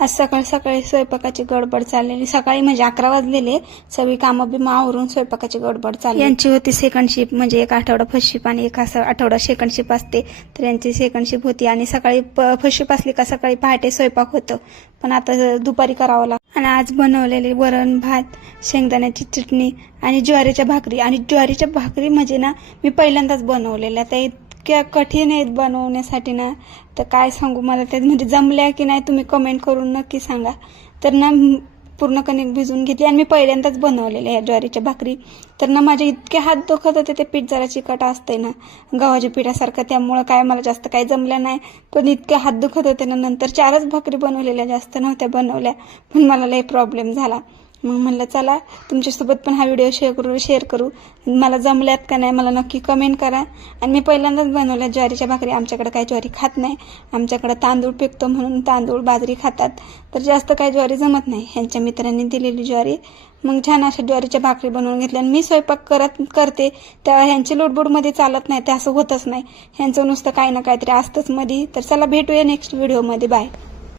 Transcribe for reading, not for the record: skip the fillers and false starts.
आज सकाळी सकाळी स्वयंपाकाची गडबड चाललेली. सकाळी म्हणजे 11 वाजलेले. सगळी कामं बिमं आवरून स्वयंपाकाची गडबड चालली. यांची होती सेकंड शिफ्ट, म्हणजे एक आठवडा फर्स्ट शिफ्ट आणि एक असा आठवडा सेकंड शिफ्ट असते. तर यांची सेकंड शिफ्ट होती आणि सकाळी फर्स्ट शिफ्ट असली का सकाळी पहाटे स्वयंपाक होतं, पण आता दुपारी करावं लागतं. आणि आज बनवलेले वरण भात, शेंगदाण्याची चटणी आणि ज्वारीच्या भाकरी. आणि ज्वारीच्या भाकरी म्हणजे ना मी पहिल्यांदाच बनवलेल्या, त्या इतक्या कठीण आहेत बनवण्यासाठी ना, तर काय सांगू. मला त्या म्हणजे जमल्या की नाही तुम्ही कमेंट करून नक्की सांगा. तर ना पूर्ण कणिक भिजवून घेतली आणि मी पहिल्यांदाच बनवलेल्या ह्या ज्वारीच्या भाकरी. तर ना माझे इतके हात दुखत होते, ते पीठ जरा चिकट असते ना गव्हाच्या पिठासारखं, त्यामुळं काय मला जास्त काही जमलं नाही. पण इतके हात दुखत होते ना, नंतर 4च भाकरी बनवलेल्या, जास्त नव्हत्या बनवल्या, पण मला लय प्रॉब्लेम झाला. मग म्हणलं चला तुमच्यासोबत पण हा व्हिडिओ शेअर करू. मला जमल्यात का नाही मला नक्की कमेंट करा. आणि मी पहिल्यांदाच बनवल्या ज्वारीच्या भाकरी. आमच्याकडे काही ज्वारी खात नाही, आमच्याकडे तांदूळ पिकतो म्हणून तांदूळ बाजरी खातात, तर जास्त काही ज्वारी जमत नाही. ह्यांच्या मित्रांनी दिलेली ज्वारी, मग छान अशा ज्वारीच्या भाकरी बनवून घेतल्या. आणि मी स्वयंपाक करते तेव्हा ह्यांची लुडबुडमध्ये चालत नाही, ते असं होतच नाही. ह्यांचं नुसतं काही ना काहीतरी असतंच मध्ये. तर चला भेटूया नेक्स्ट व्हिडिओमध्ये. बाय.